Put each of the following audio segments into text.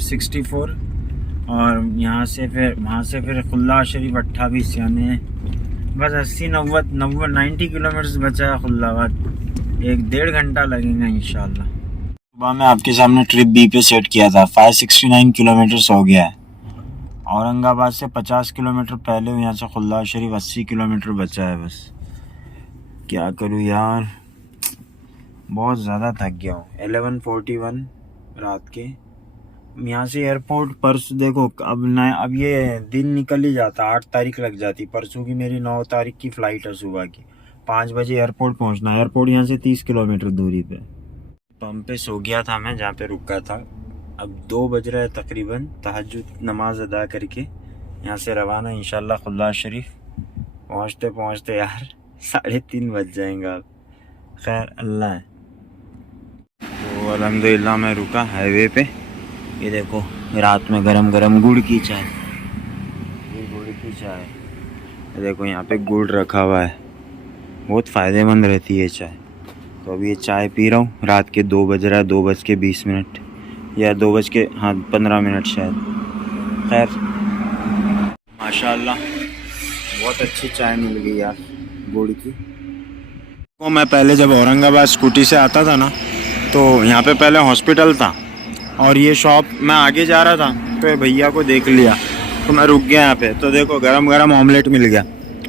64 اور یہاں سے پھر وہاں سے پھر خلا شریف 28 یعنی بس 90 کلومیٹر بچا ہے خلا آباد، 1.5 گھنٹہ لگیں گا انشاءاللہ۔ صبح میں آپ کے سامنے ٹرپ بی پہ سیٹ کیا تھا، 569 کلومیٹرز ہو گیا ہے۔ اورنگ آباد سے 50 کلومیٹر پہلے ہوں، یہاں سے خلا شریف 80 کلومیٹر بچا ہے بس۔ کیا کروں یار، بہت زیادہ تھک گیا ہوں۔ 11:41 رات کے یہاں سے ایئرپورٹ پرسوں دیکھو اب یہ دن نکل ہی جاتا، 8 تاریخ لگ جاتی، پرسوں کی میری 9 تاریخ کی فلائٹ ہے صبح کی، 5 بجے ایئرپورٹ پہنچنا۔ ایئرپورٹ یہاں سے 30 کلومیٹر دوری پہ۔ پمپ پہ سو گیا تھا میں جہاں پہ رکا تھا، اب 2 بج رہا ہے تقریباً، تہجد نماز ادا کر کے یہاں سے روانہ انشاءاللہ خلا شریف۔ پہنچتے پہنچتے یار 3:30 بج جائیں گا، خیر اللہ ہے۔ تو الحمدللہ میں رکا ہائی وے پہ، یہ دیکھو رات میں گرم گرم گڑ کی چائے، یہ گڑ کی چائے، یہ دیکھو یہاں پہ گڑ رکھا ہوا ہے، بہت فائدہ مند رہتی ہے چائے۔ تو ابھی یہ چائے پی رہا ہوں، رات کے 2 بج رہا ہے، 2:20 یا 2:15 شاید۔ خیر ماشاءاللہ بہت اچھی چائے مل گئی یار گڑ کی۔ تو میں پہلے جب اورنگ آباد اسکوٹی سے آتا تھا نا، تو یہاں پہ پہلے ہاسپٹل تھا، اور یہ شاپ میں آگے جا رہا تھا تو یہ بھیا کو دیکھ لیا تو میں رک گیا یہاں پہ، تو دیکھو گرم گرم آملیٹ مل گیا۔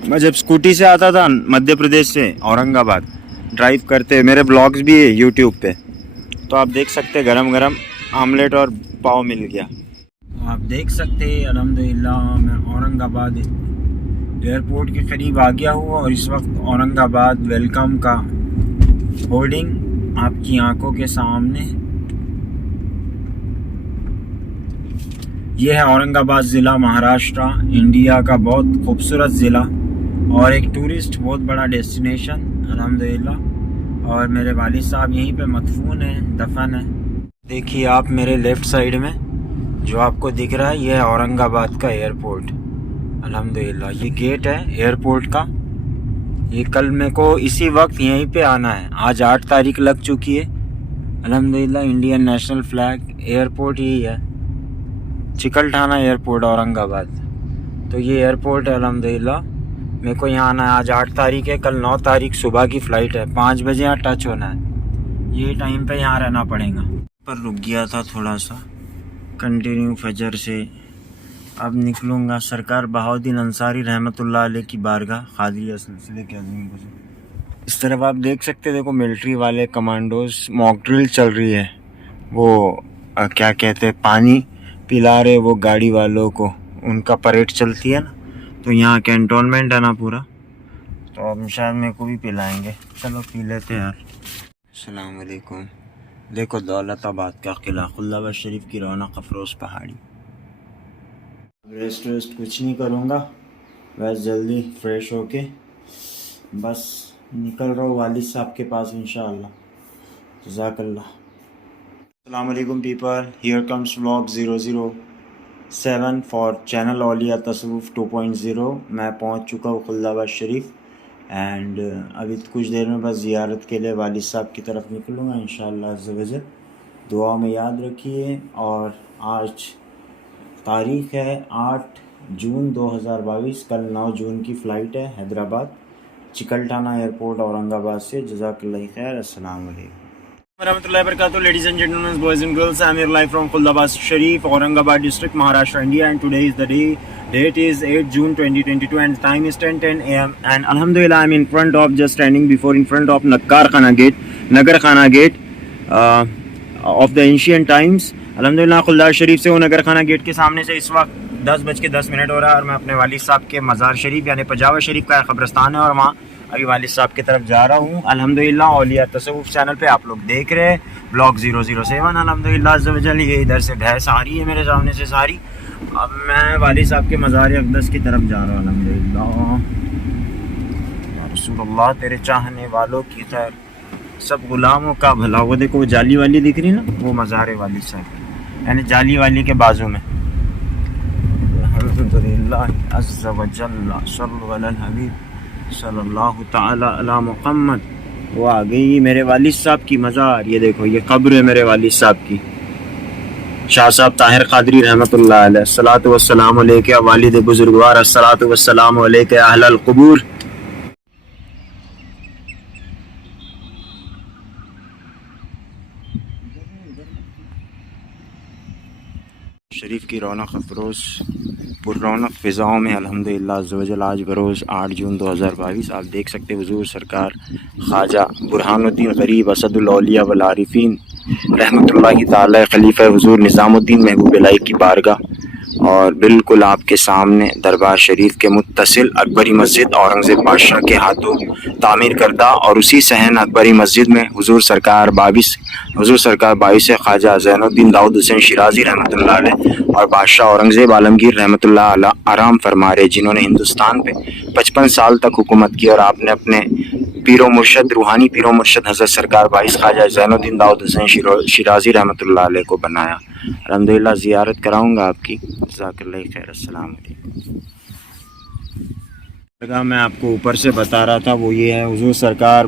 میں جب اسکوٹی سے آتا تھا مدھیہ پردیش سے اورنگ آباد ڈرائیو کرتے، میرے بلاگز بھی ہے یوٹیوب پہ، تو آپ دیکھ سکتے گرم گرم آملیٹ اور پاؤ مل گیا۔ آپ دیکھ سکتے الحمدللہ میں اورنگ آباد ایئرپورٹ کے قریب آ گیا ہوا، اور اس وقت اورنگ آباد ویلکم کا ہورڈنگ آپ کی آنکھوں کے سامنے۔ یہ ہے اورنگ آباد ضلع، مہاراشٹرا، انڈیا کا بہت خوبصورت ضلع اور ایک ٹورسٹ بہت بڑا ڈیسٹینیشن الحمدللہ، اور میرے والد صاحب یہیں پہ مدفون ہیں، دفن ہے۔ دیکھیے آپ میرے لیفٹ سائیڈ میں جو آپ کو دکھ رہا ہے، یہ ہے اورنگ آباد کا ایئرپورٹ الحمدللہ۔ یہ گیٹ ہے ایئرپورٹ کا، یہ کل میرے کو اسی وقت یہیں پہ آنا ہے، آج 8 تاریخ لگ چکی ہے الحمدللہ۔ انڈین نیشنل فلیگ ایئرپورٹ یہی ہے، چکل ٹھانہ ایئرپورٹ اورنگ آباد۔ تو یہ ایئرپورٹ ہے الحمدللہ، میرے کو یہاں آنا ہے، آج 8 تاریخ ہے، کل 9 تاریخ صبح کی فلائٹ ہے، 5 بجے یہاں ٹچ ہونا ہے، یہ ٹائم پہ یہاں رہنا پڑے گا۔ پر رک گیا تھا تھوڑا سا، کنٹینیو فجر سے اب نکلوں گا سرکار بہاؤالدین انصاری رحمۃ اللہ علیہ کی بارگاہ، قادریہ سلسلے کے عظیم بزرگ۔ اس طرف آپ دیکھ سکتے، دیکھو ملٹری والے کمانڈوز موک ڈرل چل رہی ہے، وہ کیا کہتے ہیں پانی پلا رہے وہ گاڑی والوں کو، ان کا پریڈ چلتی ہے نا، تو یہاں کینٹونمنٹ ہے نا پورا، تو اب شاید میرے کو بھی پلائیں گے، چلو پی لیتے یار۔ السلام علیکم۔ دیکھو دولت آباد کا قلعہ، خلا آباد شریف کی رونق افروز پہاڑی۔ ریسٹ کچھ نہیں کروں گا، بس جلدی فریش ہو کے بس نکل رہا ہوں والد صاحب کے پاس انشاءاللہ۔ جزاک اللہ۔ السلام علیکم people, here comes vlog 007 for channel اولیاء تصوف 2.0۔ میں پہنچ چکا ہوں خلا آباد شریف، اینڈ ابھی کچھ دیر میں بس زیارت کے لیے والد صاحب کی طرف نکلوں گا انشاءاللہ عز و جل۔ دعا میں یاد رکھیے، اور آج تاریخ ہے 8 جون 2022، کل 9 جون کی فلائٹ ہے حیدرآباد چکل ٹھانہ ایئرپورٹ اورنگ آباد سے۔ جزاک اللہ خیر، السلام علیکم ورحمۃ اللہ وبرکاتہ۔ Ladies and gentleman, boys and girls, I am here live from Khuldabad Sharif, Aurangabad district, Maharashtra, India, and today is the day, date is 8 June 2022 and time is 10:10 am and alhamdulillah I'm in front of, just standing before in front of Nagar Khana gate of the ancient times الحمدللہ۔ خلا شریف سے وہ نگر خانہ get کے سامنے سے اس وقت 10:10 ہو رہا ہے، اور میں اپنے والد صاحب کے مزار شریف یعنی پجاور شریف کا قبرستان ہے، اور وہاں ابھی والد صاحب کی طرف جا رہا ہوں الحمدللہ۔ اولیاء تصوف چینل پہ آپ لوگ دیکھ رہے ہیں بلاگ 007 الحمدللہ عز و جل۔ یہ ادھر سے بھینس آ رہی ہے میرے سامنے سے ساری، اب میں والد صاحب کے مزار اقدس کی طرف جا رہا ہوں الحمدللہ۔ یا رسول اللہ تیرے چاہنے والوں کی خیر، سب غلاموں کا بھلا۔ وہ دیکھو وہ جالی والی دکھ رہی نا، وہ مزار والد صاحب یعنی جالی والی کے بازو میں۔ الحمدللہ عز و جل، صلو علی الحبیب صلی اللہ تعالی علی محمد۔ وہ آ گئی میرے والد صاحب کی مزار، یہ دیکھو یہ قبر ہے میرے والد صاحب کی۔ شاہ صاحب طاہر قادری رحمۃ اللہ علیہ. الصلاۃ والسلام علیکہ والد بزرگوار. الصلاۃ والسلام علیکہ اہل القبور. شریف کی رونق افروز پر رونق فضاؤں میں الحمدللہ عزوجل آج بروز 8 جون 2022 آپ دیکھ سکتے حضور سرکار خواجہ برہان الدین غریب اسد الاولیاء والعارفین رحمۃ اللہ تعالی خلیفہ حضور نظام الدین محبوب الہی کی بارگاہ، اور بالکل آپ کے سامنے دربار شریف کے متصل اکبری مسجد اورنگزیب بادشاہ کے ہاتھوں تعمیر کردہ، اور اسی صحن اکبری مسجد میں حضور سرکار بائیس خواجہ زین الدین داؤد حسین شیرازی رحمۃ اللہ علیہ اور بادشاہ اورنگزیب عالمگیر رحمۃ اللہ علیہ آرام فرما رہے، جنہوں نے ہندوستان پہ 55 سال تک حکومت کی، اور آپ نے اپنے پیر و مرشد روحانی پیر و مرشد حضرت سرکار بائیس خواجہ زین الدین داؤد حسین شیرازی رحمۃ اللہ علیہ کو بنایا. الحمدللہ زیارت کراؤں گا آپ کی. جزاک اللہ خیر. السلام علیکم. میں آپ کو اوپر سے بتا رہا تھا وہ یہ ہے حضور سرکار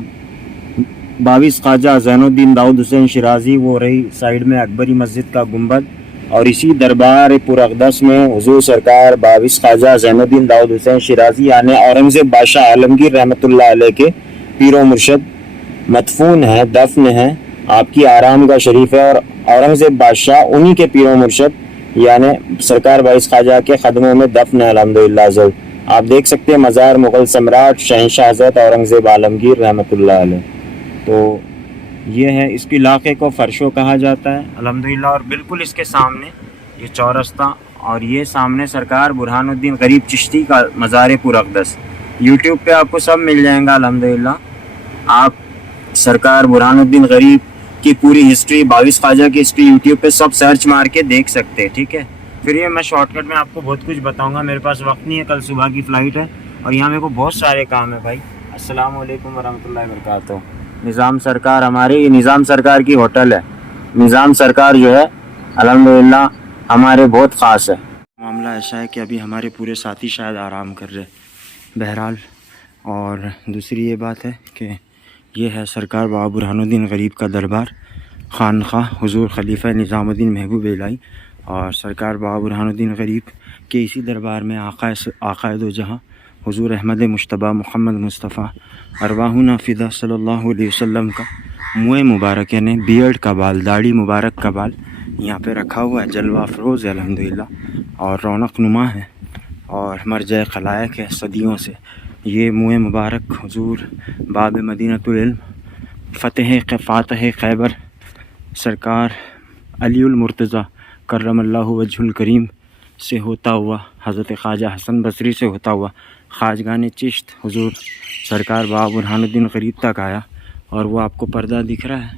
22 خواجہ زین الدین داؤد حسین شیرازی، وہ رہی سائیڈ میں اکبری مسجد کا گنبد، اور اسی دربار پر اقدس میں حضور سرکار 22 خواجہ زین الدین داؤد حسین شیرازی یعنی اورنگزیب بادشاہ عالمگیر رحمۃ اللہ علیہ کے پیر و مرشد مدفون ہیں، دفن ہیں. آپ کی آرام کا شریف ہے، اور اورنگزیب بادشاہ انہی کے پیر و مرشد یعنی سرکار 22 خواجہ کے قدموں میں دفن ہے الحمدللہ. آپ دیکھ سکتے ہیں مزار مغل سمراٹ شہنشاہ حضرت اورنگزیب عالمگیر رحمۃ اللہ علیہ. تو یہ ہے، اس کے علاقے کو فرشو کہا جاتا ہے الحمدللہ. اور بالکل اس کے سامنے یہ چورستہ، اور یہ سامنے سرکار برہان الدین غریب چشتی کا مزار پر اقدس. یوٹیوب پہ آپ کو سب مل جائیں گا الحمدللہ. آپ سرکار برہان الدین غریب کی پوری ہسٹری 22 خواجہ کی ہسٹری یوٹیوب پہ سب سرچ مار کے دیکھ سکتے ہیں. ٹھیک ہے، پھر یہ میں شارٹ کٹ میں آپ کو بہت کچھ بتاؤں گا، میرے پاس وقت نہیں ہے، کل صبح کی فلائٹ ہے اور یہاں میرے کو بہت سارے کام ہے بھائی. السلام علیکم ورحمۃ اللہ وبرکاتہ. نظام سرکار ہمارے، یہ نظام سرکار کی ہوٹل ہے. نظام سرکار جو ہے الحمدللہ ہمارے بہت خاص ہے. معاملہ ایسا ہے کہ ابھی ہمارے پورے ساتھی شاید آرام کر رہے بہرحال. اور دوسری یہ بات ہے کہ یہ ہے سرکار بابا برہان الدین غریب کا دربار، خانقاہ حضور خلیفہ نظام الدین محبوب الہی، اور سرکار بابا برہان الدین غریب کے اسی دربار میں آقا دو جہاں حضور احمد مجتبیٰ محمد مصطفیٰ ارواحنا فدا صلی اللہ علیہ وسلم کا منہ مبارک یعنی بیئرڈ کا بال، داڑھی مبارک کا بال یہاں پہ رکھا ہوا ہے. جلوہ افروز ہے الحمدللہ، اور رونق نما ہے، اور مرجع خلائق ہے صدیوں سے. یہ منہ مبارک حضور باب مدینۃ العلم فاتح خیبر سرکار علی المرتضیٰ کرم اللہ وجہ الکریم سے ہوتا ہوا، حضرت خواجہ حسن بصری سے ہوتا ہوا خواجگان چشت حضور سرکار بابا برہان الدین غریب تک آیا. اور وہ آپ کو پردہ دکھ رہا ہے،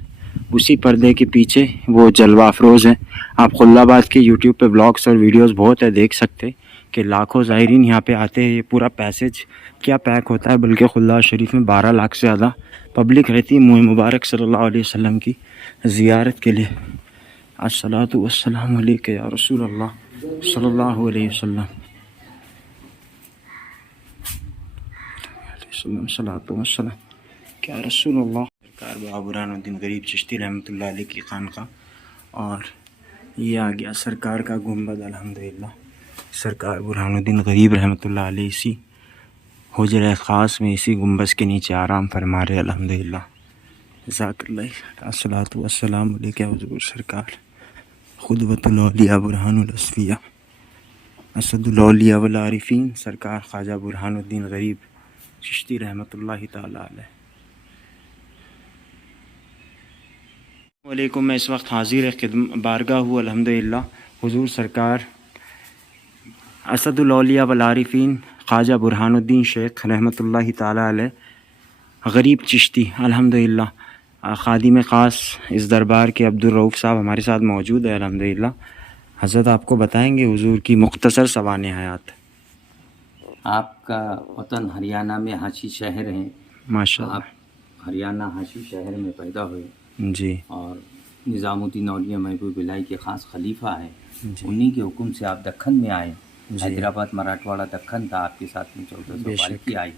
اسی پردے کے پیچھے وہ جلوہ افروز ہے. آپ خلد آباد کے یوٹیوب پہ بلاگس اور ویڈیوز بہت ہے، دیکھ سکتے کہ لاکھوں زائرین یہاں پہ آتے ہیں. یہ پورا پیسیج کیا پیک ہوتا ہے، بلکہ خلد آباد شریف میں 12 لاکھ سے زیادہ پبلک رہتی ہے منہ مبارک صلی اللہ علیہ وسلم کی زیارت کے لیے. الصلاۃ والسلام علیکہ یا رسول اللہ صلی اللہ علیہ وسلم. الصلاۃ والسلام کیا رسول اللہ. سرکار بابا برہان الدین غریب چشتی رحمۃ اللہ علیہ کی خانقاہ، اور یہ آ گیا سرکار کا گنبد الحمدللہ. سرکار برہان الدین غریب رحمۃ اللہ علیہ اسی حجرہ خاص میں اسی گنبد کے نیچے آرام فرما رہے الحمدللہ. جزاک اللہ. الصلاۃ والسلام علیکہ حضور سرکار قدوۃ الاولیاء برہان الاصفیاء اسد الاولیاء والعارفین سرکار خواجہ برہان الدین غریب چشتی رحمۃ اللہ تعالی علیہ. السلام علیکم. میں اس وقت حاضر بارگاہ ہوں الحمدللہ حضور سرکار اسد الاولیاء والعارفین خواجہ برہان الدین شیخ رحمۃ اللہ تعالی علیہ غریب چشتی الحمدللہ. خادم خاص اس دربار کے عبدالرؤف صاحب ہمارے ساتھ موجود ہے الحمدللہ. حضرت آپ کو بتائیں گے حضور کی مختصر سوانح حیات. آپ کا وطن ہریانہ میں ہاشی شہر ہیں ماشاء اللہ. آپ ہریانہ ہاشی شہر میں پیدا ہوئے جی. اور نظام الدین اولیاء محبوب الہی کے خاص خلیفہ ہیں. جی. انہی کے حکم سے آپ دکن میں آئے. جی. حیدرآباد مراٹھواڑہ دکن تھا آپ کے ساتھ میں 1440 کی آئی.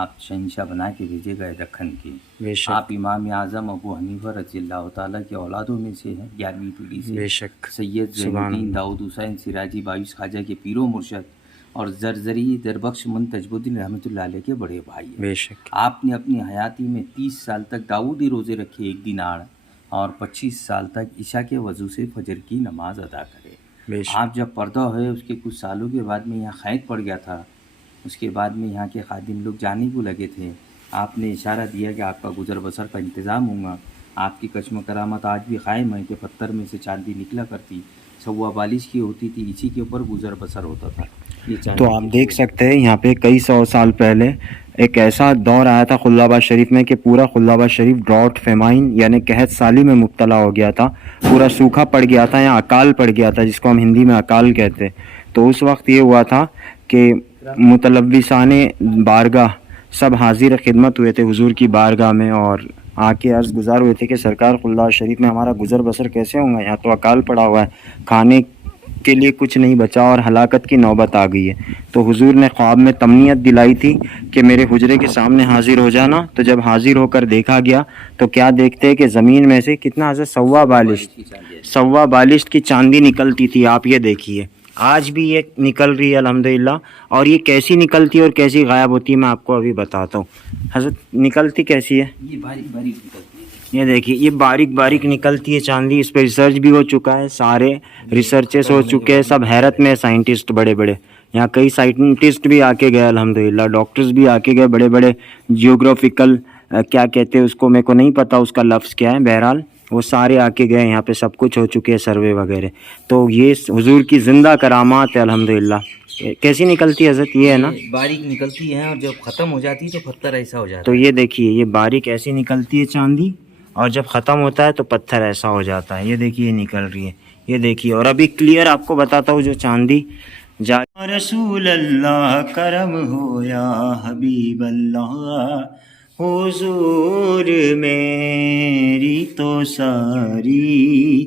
آپ شہنشاہ بنا کے بھیجے گئے دکن کے. بے شک آپ امام اعظم ابو حنیفہ رضی اللہ تعالیٰ کے اولادوں میں سے ہیں, 11ویں پیڑھی سے. بے شک سید زین سبحان الدین اللہ داؤد حسین سراجی بایوس خواجہ کے پیر و مرشد اور زرزری دربخش من تجب الدین رحمۃ اللہ علیہ کے بڑے بھائی ہیں. بے شک آپ نے اپنی حیاتی میں 30 سال تک داؤدی روزے رکھے ایک دن آڑ, اور 25 سال تک عشاء کے وضو سے فجر کی نماز ادا کرے. بے شک آپ جب پردہ ہوئے اس کے کچھ سالوں کے بعد میں یہاں قید پڑ گیا تھا. اس کے بعد میں یہاں کے خادم لوگ جانے کو لگے تھے. آپ نے اشارہ دیا کہ آپ کا گزر بسر کا انتظام ہوں گا. آپ کی کشم کرامت آج بھی قائم ہے کہ پتھر میں سے چاندی نکلا کرتی, سوا بالش کی ہوتی تھی, اسی کے اوپر گزر بسر ہوتا تھا. یہ چاندی تو آپ کی دیکھ سکتے ہیں یہاں پہ کئی سو سال پہلے ایک ایسا دور آیا تھا خلد آباد شریف میں کہ پورا خلد آباد شریف ڈراٹ فیمائن یعنی قحط سالی میں مبتلا ہو گیا تھا. پورا سوکھا پڑ گیا تھا یا اکال پڑ گیا تھا, جس کو ہم ہندی میں اکال کہتے. تو اس وقت یہ ہوا تھا کہ متلبسان بارگاہ سب حاضر خدمت ہوئے تھے حضور کی بارگاہ میں, اور آ کے عرض گزار ہوئے تھے کہ سرکار خلد آباد شریف میں ہمارا گزر بسر کیسے ہوں گا, یہاں تو اکال پڑا ہوا ہے, کھانے کے لیے کچھ نہیں بچا اور ہلاکت کی نوبت آ گئی ہے. تو حضور نے خواب میں تمنیت دلائی تھی کہ میرے حجرے کے سامنے حاضر ہو جانا. تو جب حاضر ہو کر دیکھا گیا تو کیا دیکھتے کہ زمین میں سے کتنا حضرت سوا بالشت کی چاندی نکلتی تھی. آپ یہ دیکھیے آج بھی یہ نکل رہی ہے الحمدللہ. اور یہ کیسی نکلتی ہے اور کیسی غائب ہوتی ہے میں آپ کو ابھی بتاتا ہوں. حضرت نکلتی کیسی ہے, یہ باریک باریک نکلتی ہے. یہ دیکھیے یہ باریک باریک نکلتی ہے چاندی. اس پہ ریسرچ بھی ہو چکا ہے, سارے ریسرچز ہو چکے ہیں, سب حیرت میں سائنٹسٹ بڑے بڑے. یہاں کئی سائنٹسٹ بھی آ کے گئے الحمدللہ, ڈاکٹرز بھی آ کے گئے بڑے بڑے. جیوگرافیکل کیا کہتے ہیں اس کو, میرے کو نہیں پتا اس کا لفظ کیا ہے, بہرحال وہ سارے آ کے گئے. یہاں پہ سب کچھ ہو چکے ہیں سروے وغیرہ. تو یہ حضور کی زندہ کرامات ہے الحمدللہ. کیسی نکلتی ہے حضرت, یہ ہے نا باریک نکلتی ہے, اور جب ختم ہو جاتی تو پتھر ایسا ہو جاتا تو ہے. یہ دیکھیے یہ باریک ایسی نکلتی ہے چاندی, اور جب ختم ہوتا ہے تو پتھر ایسا ہو جاتا ہے. یہ دیکھیے یہ نکل رہی ہے, یہ دیکھیے. اور ابھی کلیئر آپ کو بتاتا ہوں جو چاندی جا رسول اللہ کرم ہو یا حبیب اللہ, حضور میری تو ساری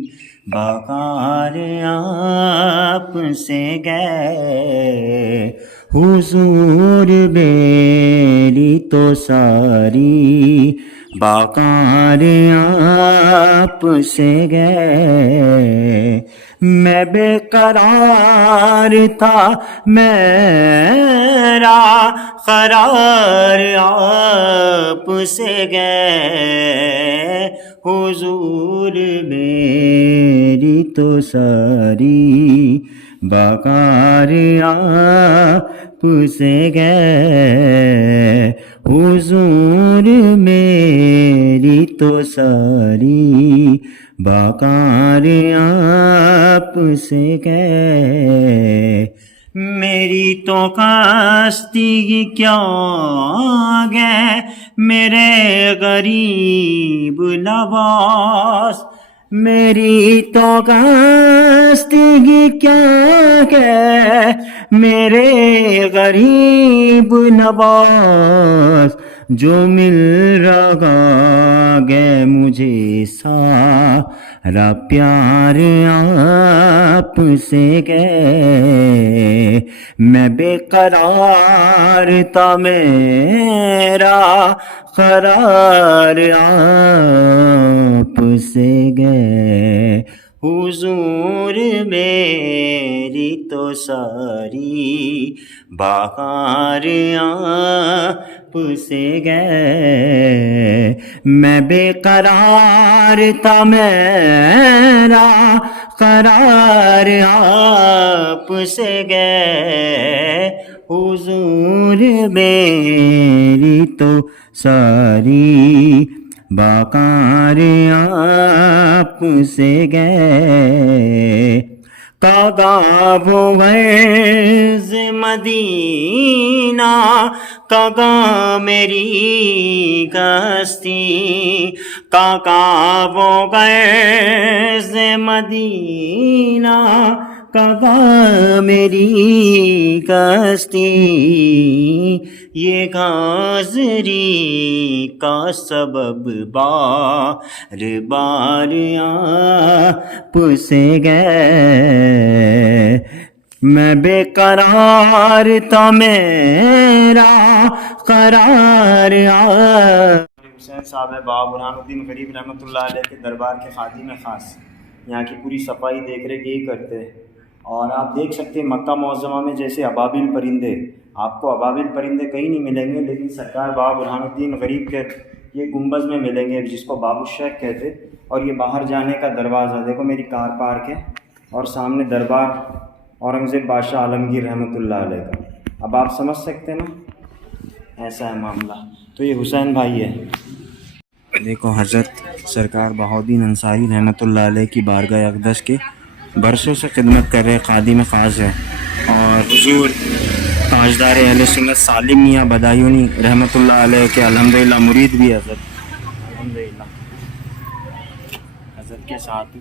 باقار آپ سے گئے. حضور میری تو ساری باقار آپ سے گئے. میں بے قرار تھا میرا قرار آپ سے گئے. حضور میری تو ساری باقار آپ سے گئے. حضور میری تو ساری باقار آپ سے گئے. میری تو کشتی کیا گئے میرے غریب نواز. میری تو کشتی کیا گئے میرے غریب نواز. جو مل رہا گے مجھے سارا پیار آپ سے گئے. میں بے قرار تھا میرا قرار آپ سے گئے. حضور میری تو ساری باقار آپ سے گئے. میں بے قرار تھا میرا قرار آپ سے گئے. حضور میری تو ساری باقار آپ سے گئے. کاغا وہ غیظ مدینہ کاغا میری کشتی. کاغا وہ غیظ مدینہ کاغا میری کشتی. یہ حاضری کا سبب بار بار آپ سے گئے. میں بے قرار تھا میرا قرار حسین صاحب ہے بابا برہان الدین غریب رحمۃ اللہ علیہ کے دربار کے خادم خاص، یہاں کی پوری صفائی دیکھ ریکھ یہی کرتے ہیں۔ اور آپ دیکھ سکتے ہیں مکہ معظمہ میں جیسے ابابیل پرندے، آپ کو ابابیل پرندے کہیں نہیں ملیں گے، لیکن سرکار بابا برہان الدین غریب کے یہ گنبد میں ملیں گے، جس کو باب الشیخ کہتے۔ اور یہ باہر جانے کا دروازہ، دیکھو میری کار پارک ہے اور سامنے دربار اورنگزیب بادشاہ عالمگیر رحمۃ اللہ علیہ کا۔ اب آپ سمجھ سکتے ہیں نا، ایسا ہے معاملہ۔ تو یہ حسین بھائی ہے، دیکھو حضرت سرکار بہاؤالدین انصاری رحمۃ اللہ علیہ کی بارگاہ اقدس کے برسوں سے خدمت کر رہے خادم خاص ہے، اور حضور تاجدار اہل سنت سالم میاں بدایونی رحمۃ اللہ علیہ کے الحمدللہ مرید بھی ہے حضرت، الحمدللہ حضرت کے ساتھ